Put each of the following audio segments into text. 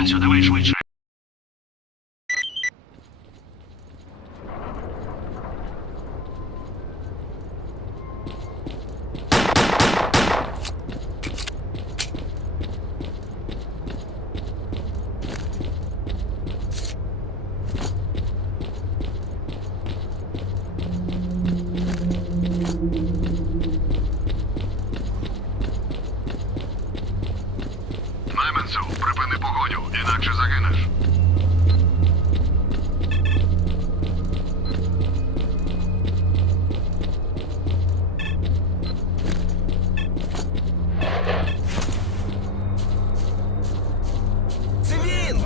Найманцю, давай швидше. Найманцю, припини погоню, інакше загинеш. Це він!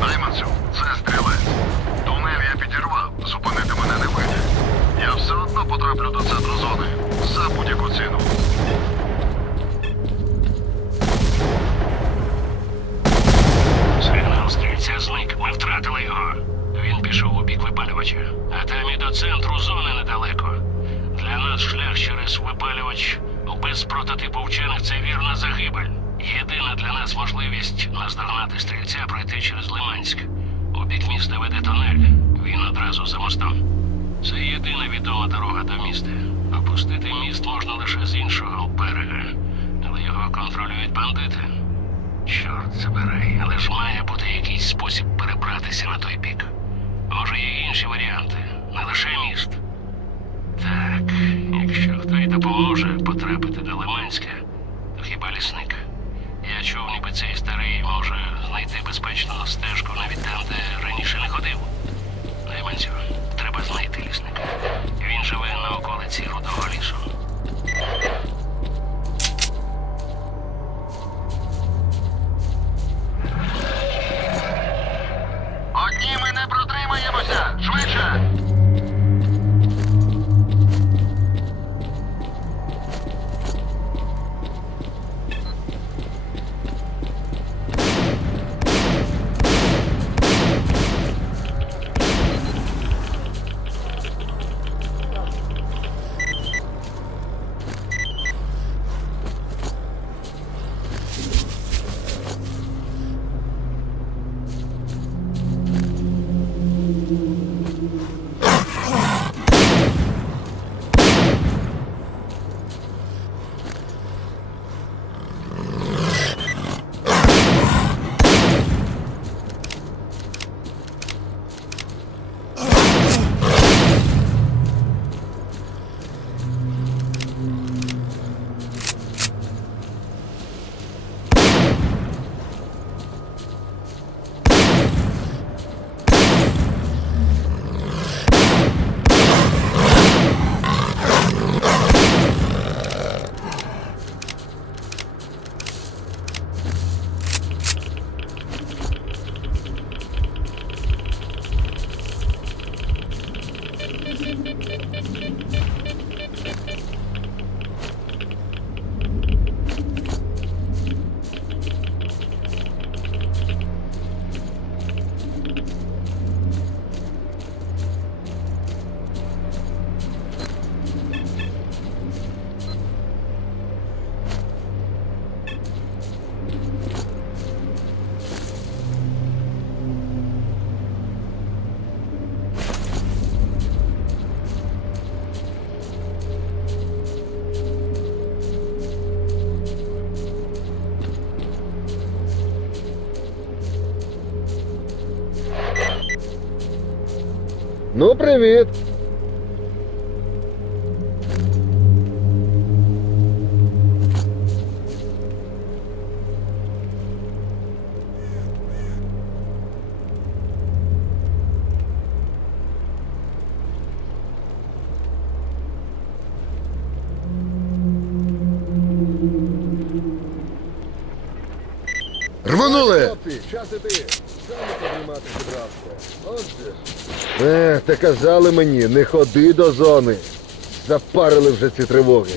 Найманцю, це стрілець. Тунель я підірвав, зупинити мене не вийде. Я все одно потраплю до центру зони. За будь-яку ціну. Сигнал стрільця зник, ми втратили його. Він пішов у бік випалювача. А там і до центру зони недалеко. Для нас шлях через випалювач без прототипу вчених – це вірна загибель. Єдина для нас можливість наздогнати стрільця пройти через Лиманськ. У бік міста веде тунель. Він одразу за мостом. Це єдина відома дорога до міста. Опустити міст можна лише з іншого берега. Але його контролюють бандити. Чорт забирай, але ж має бути якийсь спосіб перебратися на той бік. Може, є інші варіанти, не лише міст. Так, якщо хто й допоможе потрапити до Лиманська, то хіба лісник? Я чув, ніби цей старий може знайти безпечну стежку навіть там, де раніше не ходив. Найманцю, треба знайти лісника. Він живе на околиці Рудого лісу. Одні ми не протримаємося! Швидше! Ну, привіт. Рванули! Хлопці, час іти. Саме піднімати зібрався. Отже. Та казали мені, не ходи до зони. Запарили вже ці тривоги.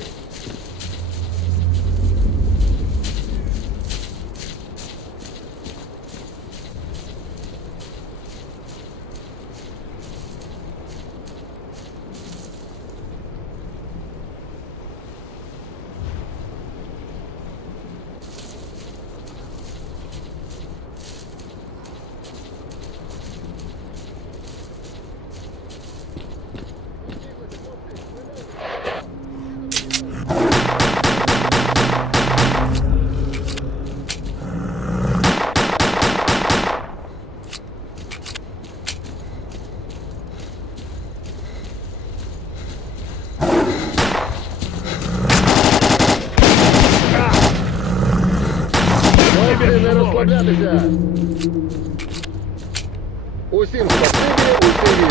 Не розслаблятися! Усім спасибі, усі вільні!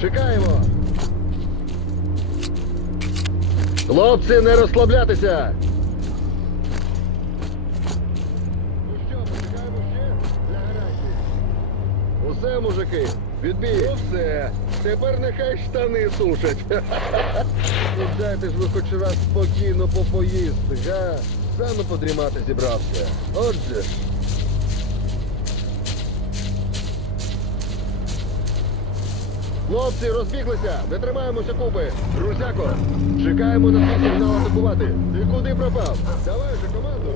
Чекаємо! Хлопці, не розслаблятися! Ну що, почекаємо ще? Для гарантії. Усе, мужики, відбій. Ну все, тепер нехай штани сушать. Ну дайте ж ви хоч раз спокійно попоїсти, га? Саме подрімати зібрався. Отже ж. Хлопці, розбіглися! Не тримаємося купи! Друзяко! Чекаємо на свій сигнал атакувати! Ти куди пропав? Давай же команду!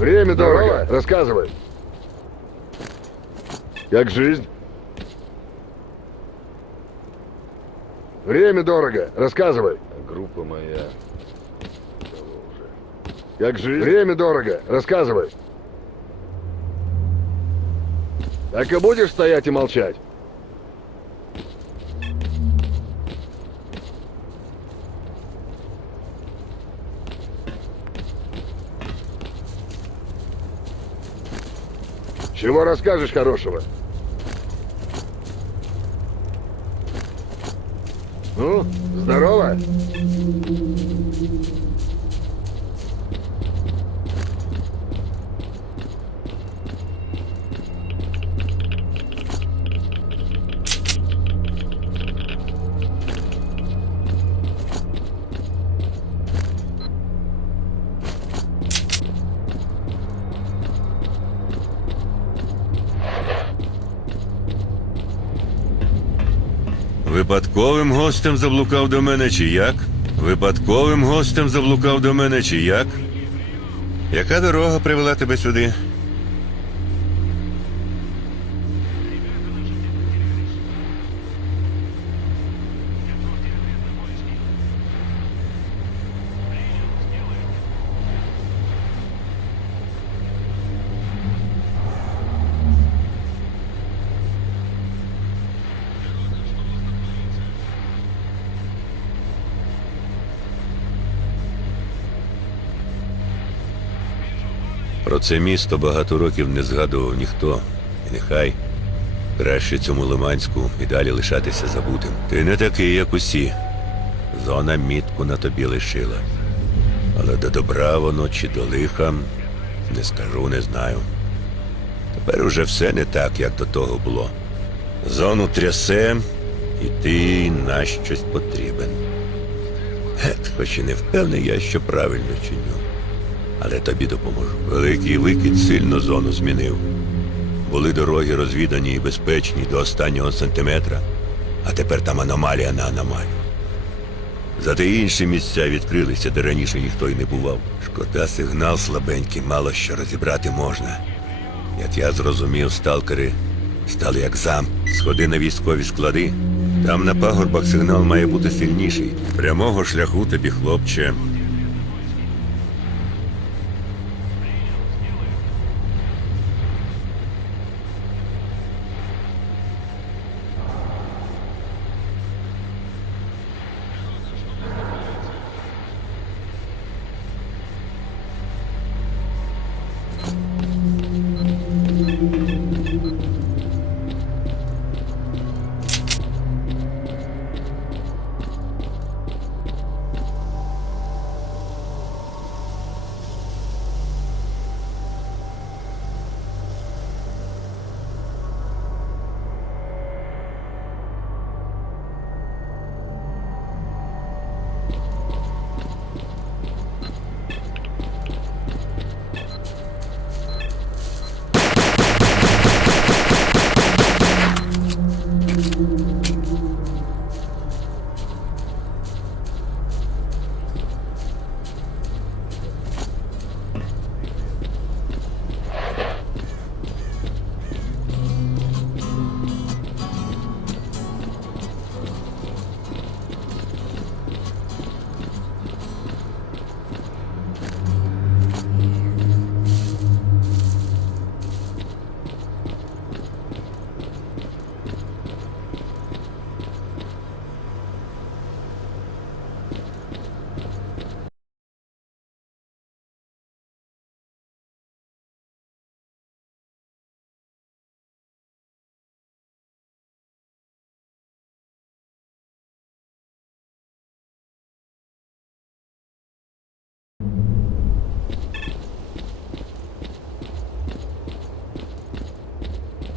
Время дорого. Рассказывай. Как жизнь? Время дорого. Рассказывай. Группа моя. Как жизнь? Время дорого. Рассказывай. Так и будешь стоять и молчать? Чего расскажешь хорошего? Ну, здорово. Випадковим гостем заблукав до мене чи як? Випадковим гостем заблукав до мене чи як? Яка дорога привела тебе сюди? Про це місто багато років не згадував ніхто. І нехай краще цьому Лиманську і далі лишатися забутим. Ти не такий, як усі. Зона мітку на тобі лишила. Але до добра воно чи до лиха, не скажу, не знаю. Тепер уже все не так, як до того було. Зону трясе, і ти на щось потрібен. Хоч і не впевнений я, що правильно чиню. Але тобі допоможу. Великий викид сильно зону змінив. Були дороги розвідані і безпечні до останнього сантиметра, а тепер там аномалія на аномалію. Зате інші місця відкрилися, де раніше ніхто й не бував. Шкода, сигнал слабенький, мало що розібрати можна. Як я зрозумів, сталкери стали як замк. Сходи на військові склади. Там на пагорбах сигнал має бути сильніший. Прямого шляху тобі, хлопче.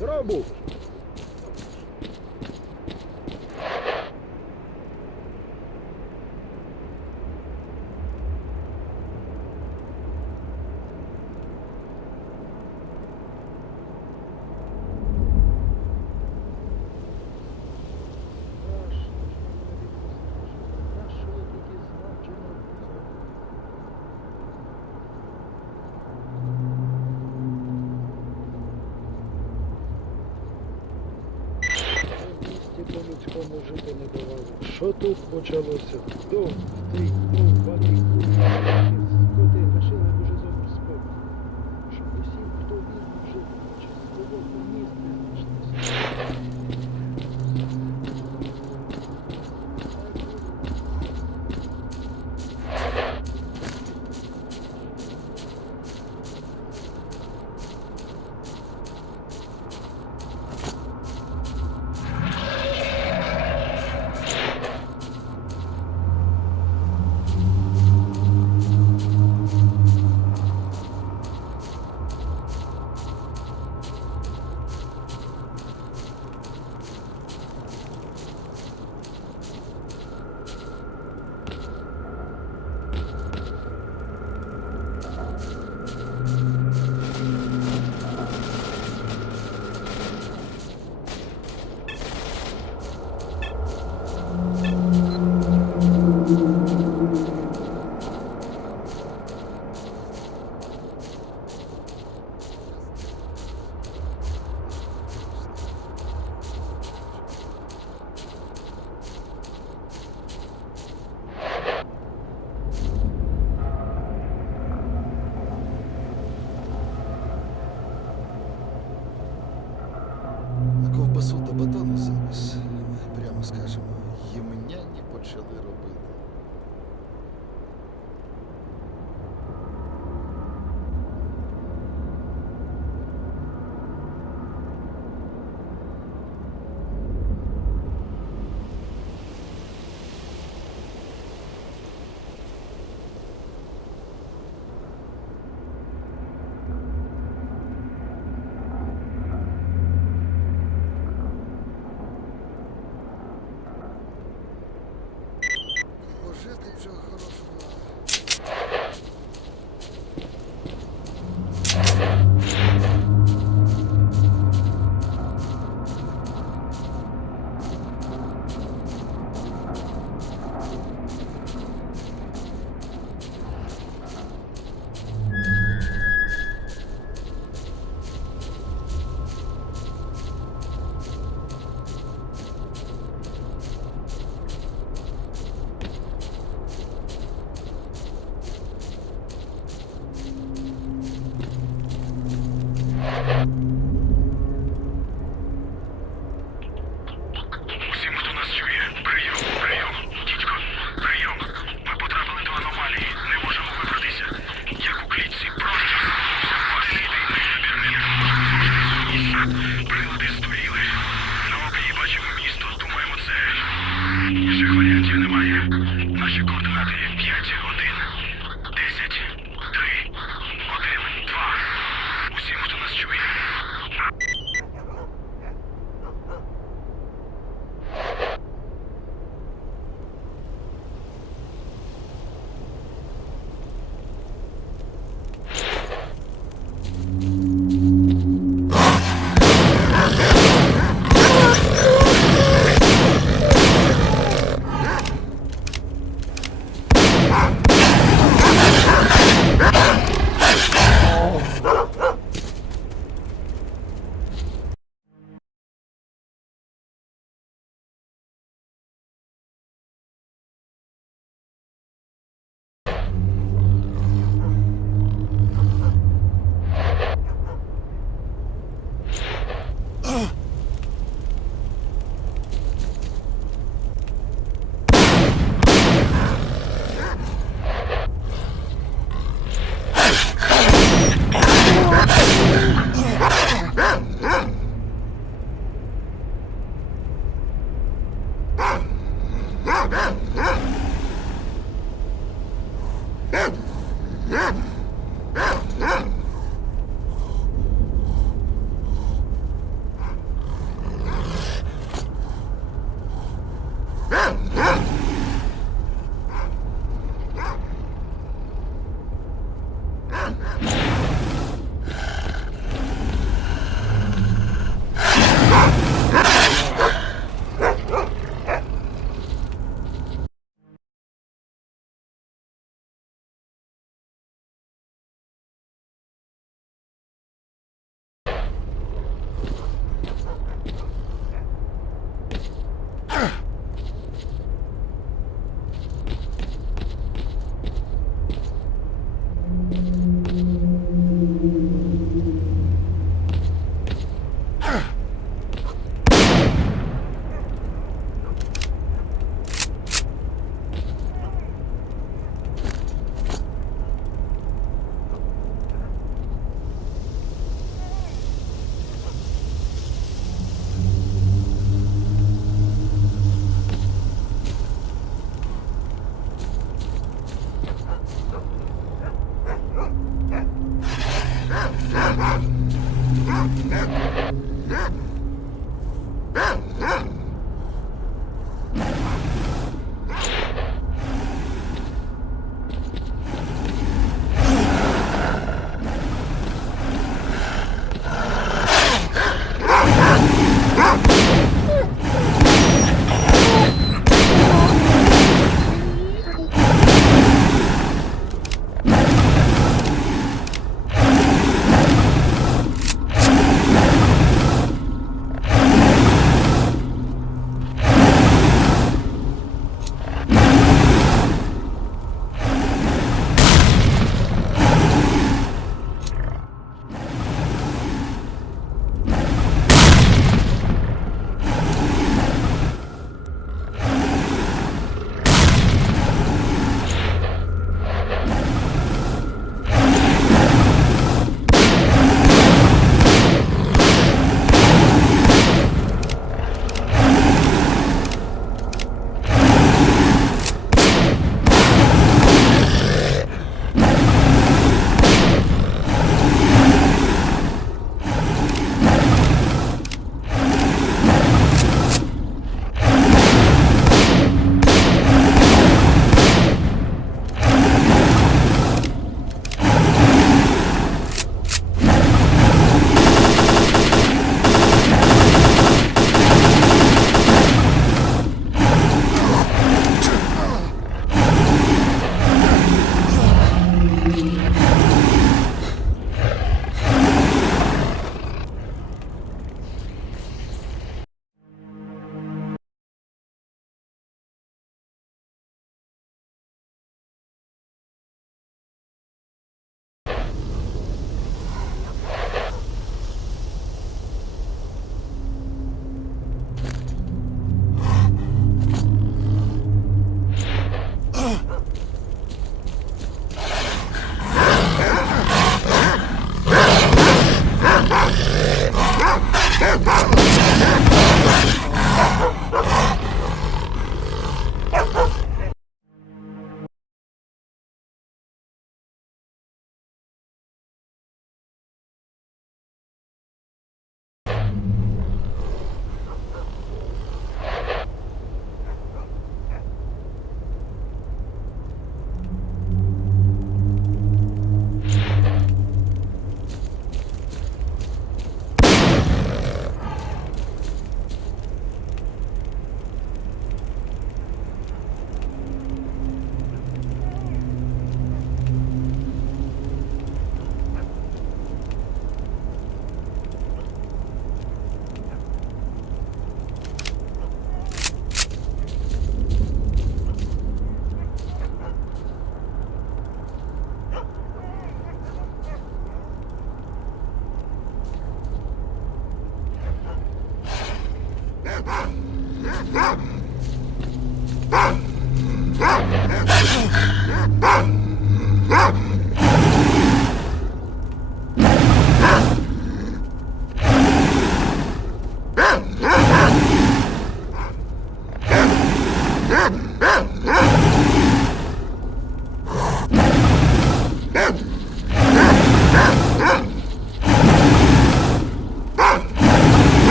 Здорово, Бух. по-людському жити не давали. Що тут почалося? Дом, стрій, води, скоти, лишили дуже зовсім спокій. Щоб усі, хто вільно жити хоче, свободне місце знайшлося. А ковбасу та батони зараз, прямо скажемо, ємняні почали робити.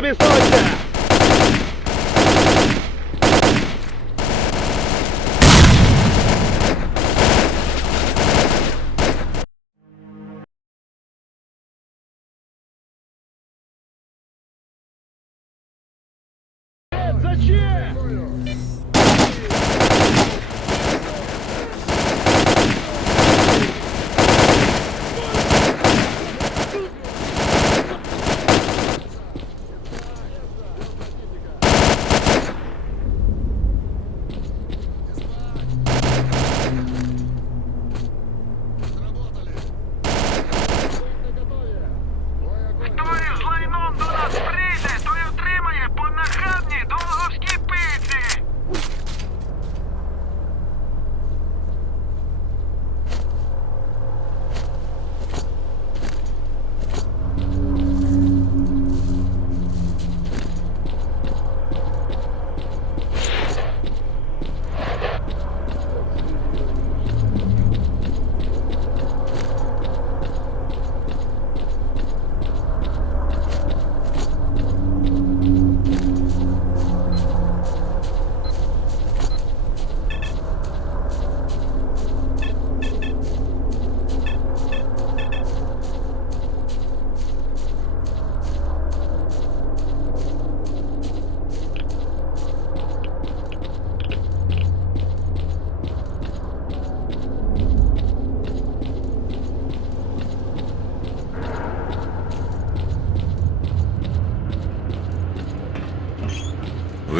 собі сонця! Зачем? Хто із лайном до нас прийде, той отримає по нахабній долговській пиці!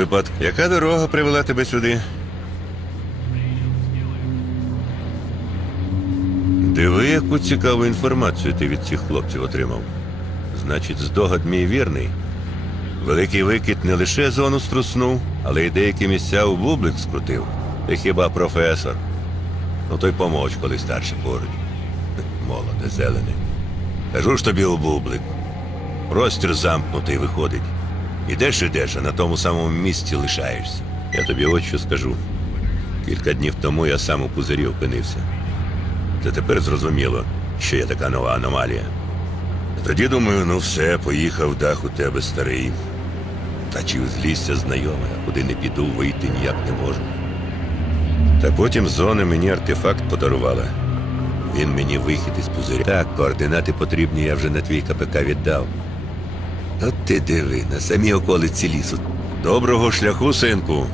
Випадок. Яка дорога привела тебе сюди? Диви, яку цікаву інформацію ти від цих хлопців отримав. Значить, здогад мій вірний. Великий викид не лише зону струснув, але й деякі місця у бублик скрутив. Ти хіба професор? Ну, той помовч, коли старший поруч. Молоде, зелене. Кажу ж тобі у бублик. Простір замкнутий виходить. Ідеш, а на тому самому місці лишаєшся. Я тобі от що скажу. Кілька днів тому я сам у пузирі опинився. Це тепер зрозуміло, що є така нова аномалія. Тоді думаю, ну все, поїхав дах у тебе старий. Та чи узлізся знайоме, а куди не піду, вийти ніяк не можу. Та потім зона мені артефакт подарувала. Він мені вихід із пузиря. Так, координати потрібні я вже на твій КПК віддав. От ти диви, на самій околиці лісу. Доброго шляху, синку.